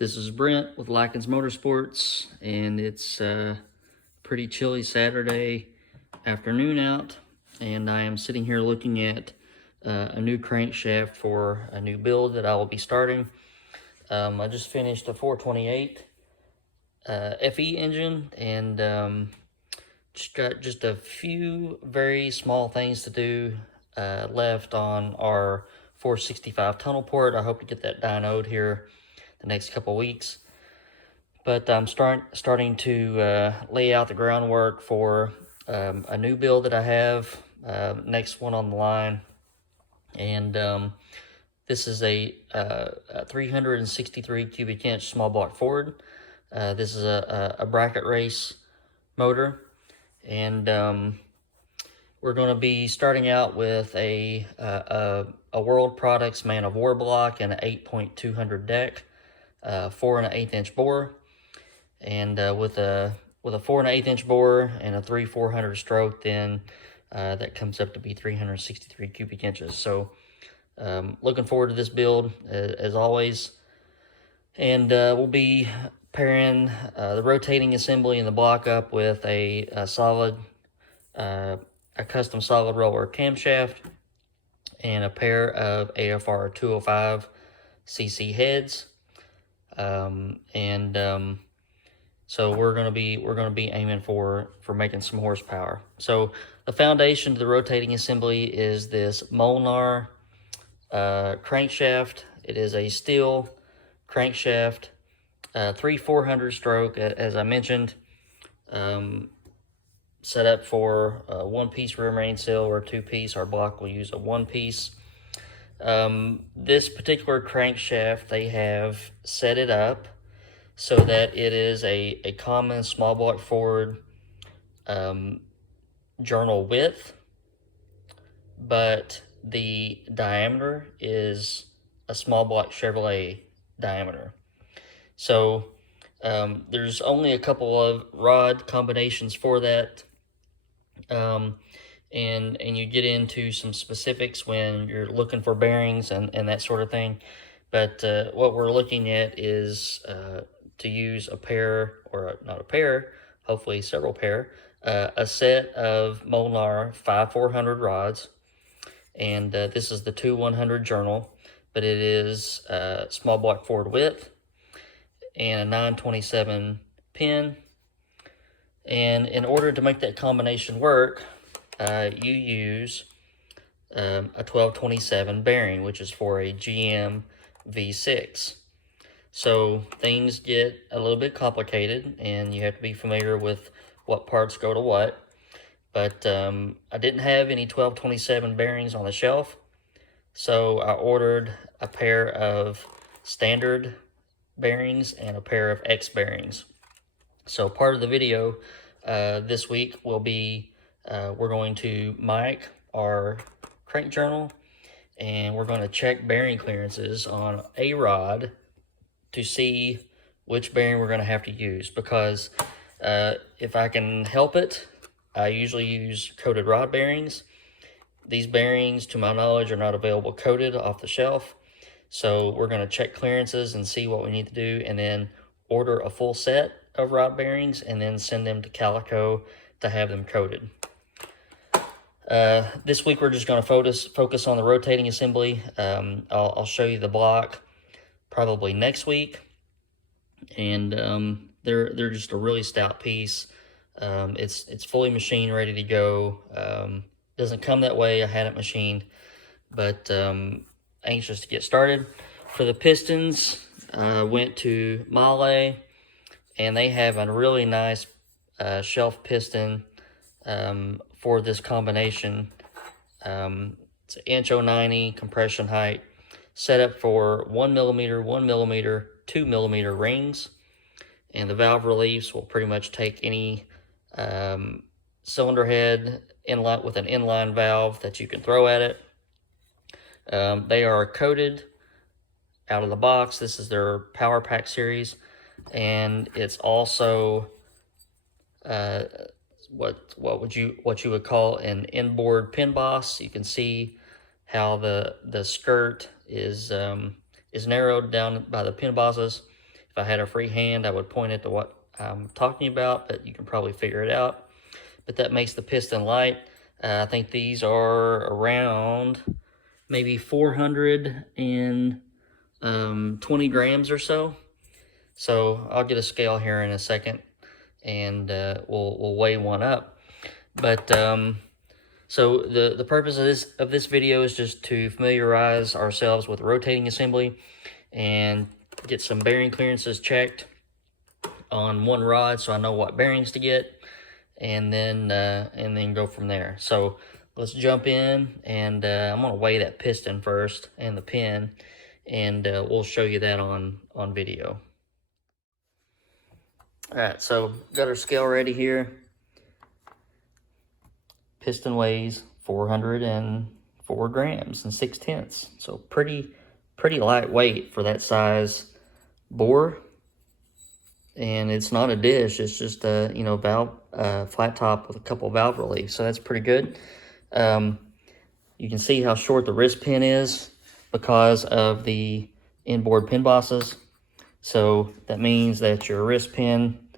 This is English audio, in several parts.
This is Brent with Lykins Motorsports, and it's a pretty chilly Saturday afternoon out, and I am sitting here looking at a new crankshaft for a new build that I will be starting. I just finished a 428 FE engine, and just got just a few very small things to do left on our 465 tunnel port. I hope to get that dynoed here the next couple weeks, but I'm starting to lay out the groundwork for a new build that I have, next one on the line, and this is a 363 cubic inch small block Ford. This is a bracket race motor, and we're going to be starting out with a World Products Man of War block and an 8.200 deck. 4 1/8 inch bore, and with a 4 1/8 inch bore and a 3/400 stroke, then that comes up to be 363 cubic inches. So looking forward to this build as always, and we'll be pairing the rotating assembly in the block up with a custom solid roller camshaft and a pair of AFR 205 cc heads. So we're gonna be aiming for making some horsepower. So the foundation to the rotating assembly is this Molnar crankshaft. It is a steel crankshaft, 3/400 stroke, as I mentioned, set up for a one-piece rear mainsail or a two-piece. Our block will use a one-piece. This particular crankshaft, they have set it up so that it is a common small block Ford journal width, but the diameter is a small block Chevrolet diameter. So there's only a couple of rod combinations for that. And you get into some specifics when you're looking for bearings and that sort of thing. But what we're looking at is to use a pair, or not a pair, hopefully several pair, a set of Molnar 5/400 rods. And this is the 2/100 journal, but it is small block Ford width and a 927 pin. And in order to make that combination work, you use a 1227 bearing, which is for a GM V6. So things get a little bit complicated, and you have to be familiar with what parts go to what. But I didn't have any 1227 bearings on the shelf, so I ordered a pair of standard bearings and a pair of X bearings. So part of the video this week will be we're going to mic our crank journal, and we're going to check bearing clearances on a rod to see which bearing we're going to have to use, because if I can help it, I usually use coated rod bearings. These bearings, to my knowledge, are not available coated off the shelf. So we're going to check clearances and see what we need to do, and then order a full set of rod bearings and then send them to Calico to have them coated. This week we're just going to focus on the rotating assembly. I'll show you the block probably next week, and they're just a really stout piece. It's fully machined, ready to go. Doesn't come that way. I had it machined, but anxious to get started. For the pistons, went to Male, and they have a really nice shelf piston for this combination. It's an inch 090 compression height, set up for 1 millimeter, 1 millimeter, 2 millimeter rings, and the valve reliefs will pretty much take any cylinder head inlet with an inline valve that you can throw at it. They are coated out of the box. This is their Power Pack series, and it's also what you would call an inboard pin boss. You can see how the skirt is narrowed down by the pin bosses. If I had a free hand, I would point it to what I'm talking about, but you can probably figure it out. But that makes the piston light. I think these are around maybe 420 grams or so. So I'll get a scale here in a second, and we'll weigh one up. But so the purpose of this video is just to familiarize ourselves with rotating assembly and get some bearing clearances checked on one rod, so I know what bearings to get, and then go from there. So let's jump in, and I'm gonna weigh that piston first and the pin, and we'll show you that on video. All right, so got our scale ready here. Piston weighs 404 grams and 6/10, so pretty lightweight for that size bore. And it's not a dish, it's just a valve flat top with a couple valve reliefs, so that's pretty good. You can see how short the wrist pin is because of the inboard pin bosses, so that means that your wrist pin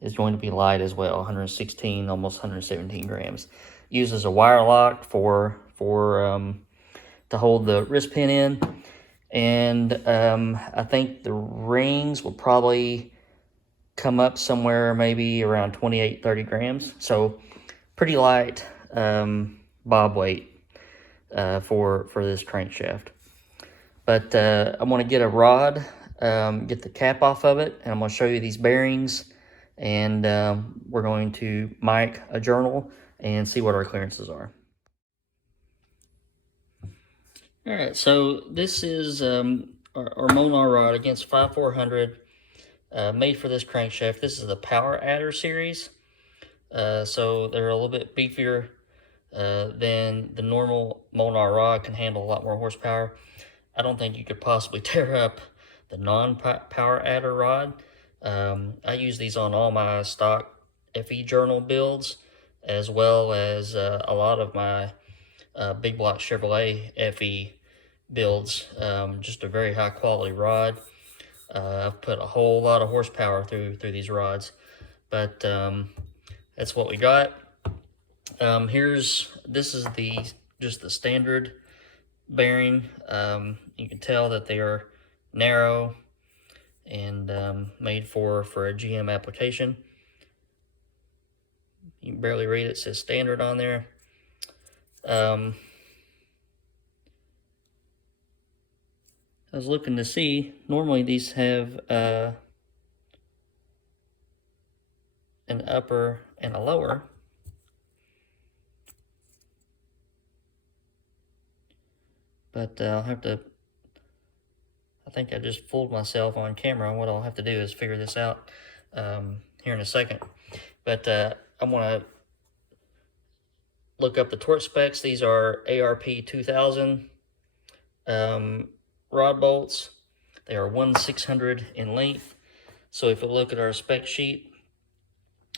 is going to be light as well, 116, almost 117 grams. Uses a wire lock to hold the wrist pin in, and I think the rings will probably come up somewhere maybe around 28-30 grams, so pretty light bob weight for this crankshaft. But I'm going to get a rod, get the cap off of it, and I'm going to show you these bearings, and we're going to mic a journal and see what our clearances are. All right, so this is our Monar rod against 5400, made for this crankshaft. This is the Power Adder series, so they're a little bit beefier than the normal Monar rod, can handle a lot more horsepower. I don't think you could possibly tear up the non-Power Adder rod. I use these on all my stock FE journal builds, as well as a lot of my big block Chevrolet FE builds. Just a very high quality rod. I've put a whole lot of horsepower through these rods, but that's what we got. This is just the standard bearing. You can tell that they are narrow and made for a GM application. You can barely read it. It says standard on there. I was looking to see, normally these have an upper and a lower. But I'll have to, I think I just fooled myself on camera. What I'll have to do is figure this out here in a second. But I'm going to look up the torque specs. These are ARP 2000 rod bolts. They are 1/600 in length. So if we look at our spec sheet,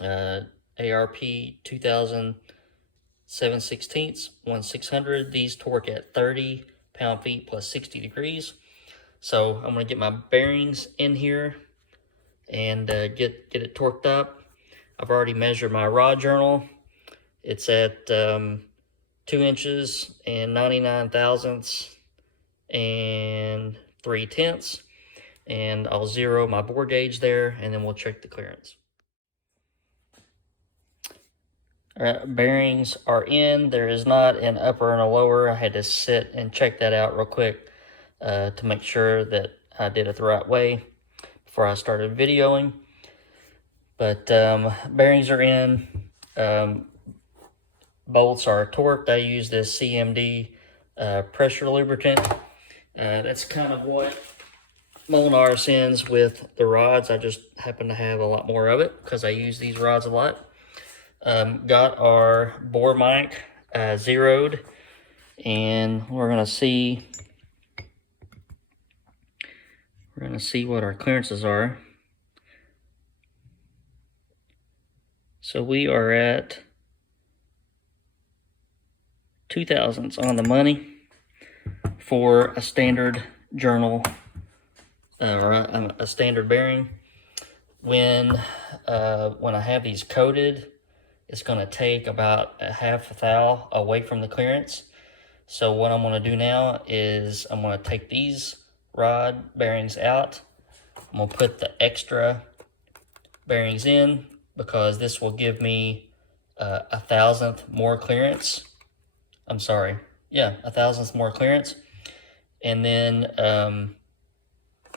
ARP 2000 7/16, 1/600. These torque at 30 pound-feet plus 60 degrees. So I'm going to get my bearings in here and get it torqued up. I've already measured my rod journal. It's at 2 inches and 99 thousandths and 3/10, and I'll zero my bore gauge there, and then we'll check the clearance. All right, bearings are in. There is not an upper and a lower. I had to sit and check that out real quick to make sure that I did it the right way before I started videoing. But bearings are in. Bolts are torqued. I use this CMD pressure lubricant. That's kind of what Monar sends with the rods. I just happen to have a lot more of it because I use these rods a lot. Got our bore mic zeroed, and we're gonna see what our clearances are. So we are at 2 thousandths on the money for a standard journal or a standard bearing. When I have these coated, it's going to take about a half a thou away from the clearance. So what I'm going to do now is I'm going to take these rod bearings out. I'm going to put the extra bearings in because this will give me a thousandth more clearance. I'm sorry, yeah, a thousandth more clearance. And then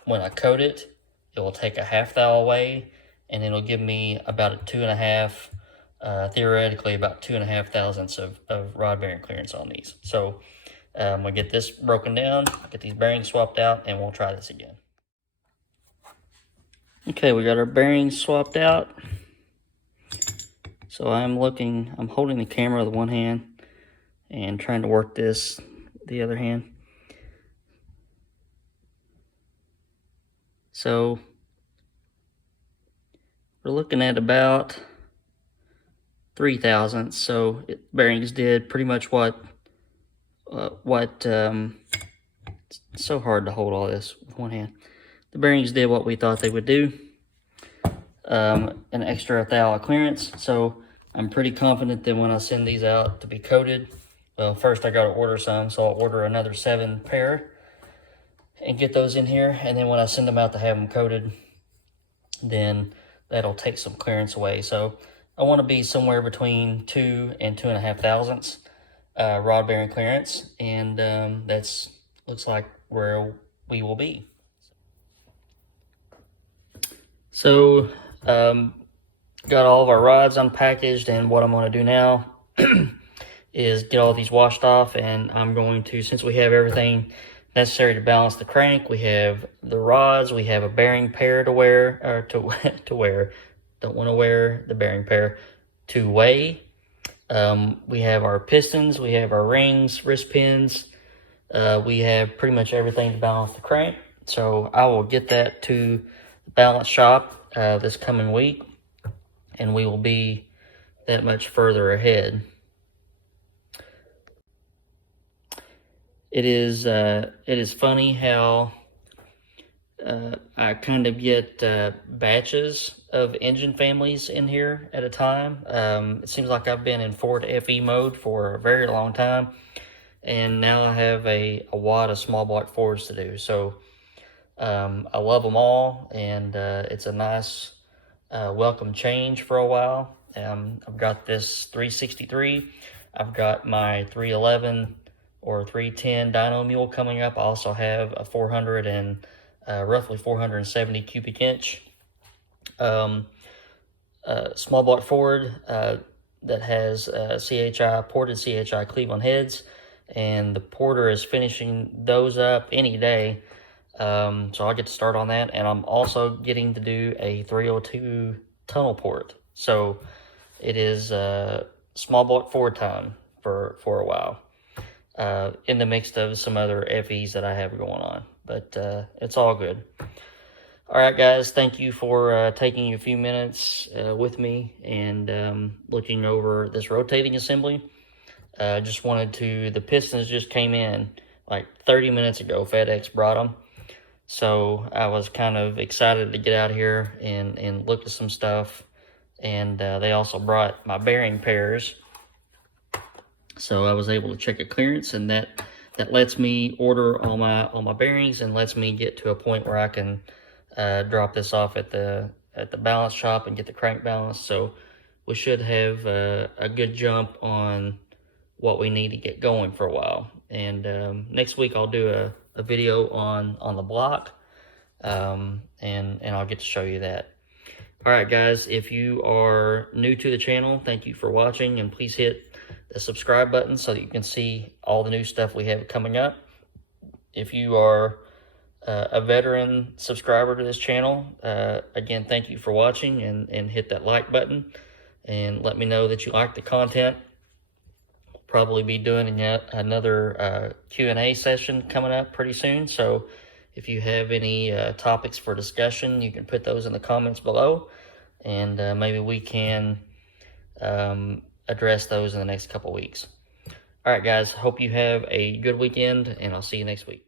when I coat it, it will take a half thou away, and it'll give me about a 2.5, theoretically about 2.5 thousandths of rod bearing clearance on these. So I'm gonna get this broken down, get these bearings swapped out, and we'll try this again. Okay, we got our bearings swapped out. So I'm holding the camera with one hand and trying to work this the other hand. So we're looking at about 3 thousandths. So bearings did pretty much what it's so hard to hold all this with one hand. The bearings did what we thought they would do. An extra thou of clearance. So I'm pretty confident that when I send these out to be coated, well, first I got to order some, so I'll order another 7 pair and get those in here. And then when I send them out to have them coated, then that'll take some clearance away. So I want to be somewhere between 2 and 2.5 thousandths rod bearing clearance, and that's looks like where we will be. So got all of our rods unpackaged, and what I'm going to do now is get all these washed off, and I'm going to, since we have everything necessary to balance the crank, we have the rods, we have a bearing pair to wear, or to wear, don't want to wear the bearing pair, to weigh. We have our pistons, we have our rings, wrist pins, we have pretty much everything to balance the crank. So I will get that to the balance shop this coming week, and we will be that much further ahead. It is funny how I kind of get batches of engine families in here at a time. It seems like I've been in Ford FE mode for a very long time, and now I have a wad of small block Fords to do. So I love them all, and it's a nice welcome change for a while. I've got this 363. I've got my 311 or 310 dyno mule coming up. I also have a 400 and roughly 470 cubic inch small block Ford that has ported CHI Cleveland heads, and the porter is finishing those up any day. So I'll get to start on that, and I'm also getting to do a 302 tunnel port. So it is small block Ford time for a while, in the mix of some other FEs that I have going on, but it's all good. All right, guys, thank you for taking a few minutes with me and looking over this rotating assembly. Just wanted to, the Pistons just came in like 30 minutes ago. FedEx brought them. So I was kind of excited to get out here and look at some stuff. And they also brought my bearing pairs. So I was able to check a clearance, and that lets me order all my bearings and lets me get to a point where I can drop this off at the balance shop and get the crank balanced. So we should have a good jump on what we need to get going for a while. And next week I'll do a video on the block, and I'll get to show you that. All right, guys, if you are new to the channel, thank you for watching, and please hit the subscribe button so that you can see all the new stuff we have coming up. If you are a veteran subscriber to this channel, again, thank you for watching, and hit that like button and let me know that you like the content. We'll probably be doing yet another Q&A session coming up pretty soon. So if you have any topics for discussion, you can put those in the comments below, and maybe we can address those in the next couple weeks. All right, guys, hope you have a good weekend, and I'll see you next week.